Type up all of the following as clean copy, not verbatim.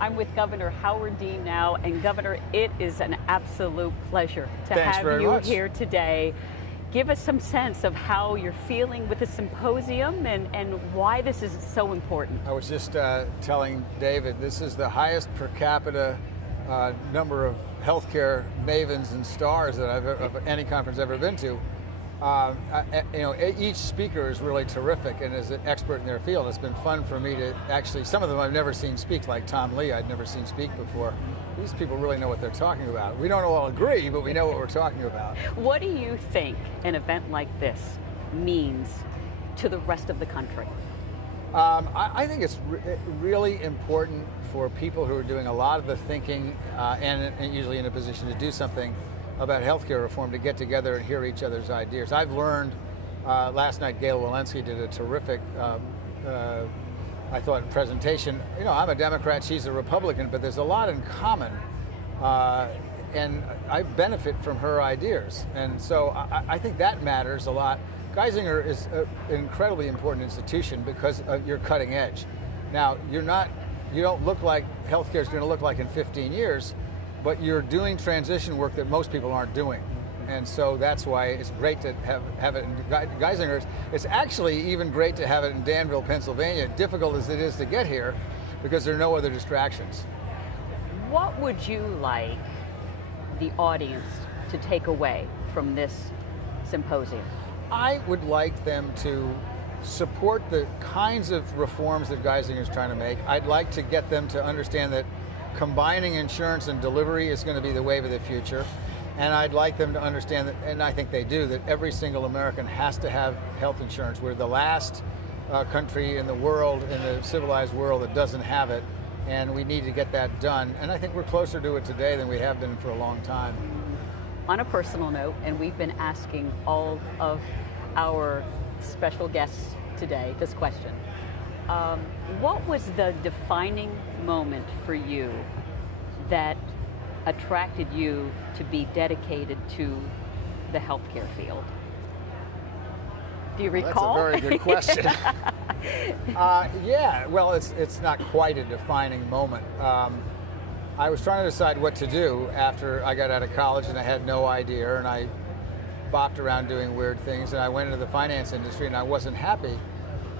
I'm with Governor Howard Dean now, and Governor, it is an absolute pleasure to Thanks have very you much. here today. Give us some sense of how you're feeling with the symposium and why this is so important. I was just telling David, this is the highest per capita number of healthcare mavens and stars that of any conference I've ever been to. Each speaker is really terrific and is an expert in their field. It's been fun for me to actually, some of them I've never seen speak, like Tom Lee, I'd never seen speak before. These people really know what they're talking about. We don't all agree, but we know what we're talking about. What do you think an event like this means to the rest of the country? I think it's really important for people who are doing a lot of the thinking and usually in a position to do something about healthcare reform to get together and hear each other's ideas. I've learned, last night Gail Walensky did a terrific, I thought, presentation. You know, I'm a Democrat, she's a Republican, but there's a lot in common. And I benefit from her ideas. And so I think that matters a lot. Geisinger is an incredibly important institution because you're cutting edge. Now, you don't look like healthcare is going to look like in 15 years, but you're doing transition work that most people aren't doing. And so that's why it's great to have it in Geisinger. It's actually even great to have it in Danville, Pennsylvania, difficult as it is to get here, because there are no other distractions. What would you like the audience to take away from this symposium? I would like them to support the kinds of reforms that Geisinger is trying to make. I'd like to get them to understand that combining insurance and delivery is going to be the wave of the future. And I'd like them to understand that, and I think they do, that every single American has to have health insurance. We're the last country in the world, in the civilized world, that doesn't have it. And we need to get that done. And I think we're closer to it today than we have been for a long time. On a personal note, and we've been asking all of our special guests today this question, what was the defining moment for you that attracted you to be dedicated to the healthcare field? Do you recall? That's a very good question. Yeah, well, it's not quite a defining moment. I was trying to decide what to do after I got out of college, and I had no idea, and I bopped around doing weird things, and I went into the finance industry, and I wasn't happy.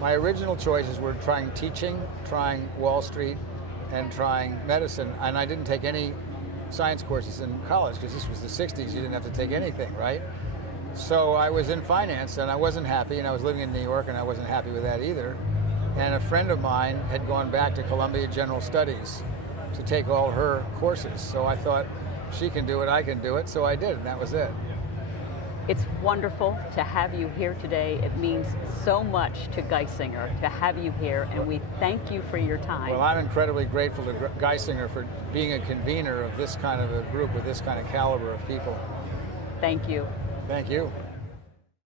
My original choices were trying teaching, trying Wall Street, and trying medicine, and I didn't take any science courses in college because this was the 60s. You didn't have to take anything, right? So I was in finance, and I wasn't happy, and I was living in New York, and I wasn't happy with that either. And a friend of mine had gone back to Columbia General Studies to take all her courses. So I thought, she can do it, I can do it, so I did, and that was it. It's wonderful to have you here today. It means so much to Geisinger to have you here, and we thank you for your time. Well, I'm incredibly grateful to Geisinger for being a convener of this kind of a group with this kind of caliber of people. Thank you. Thank you.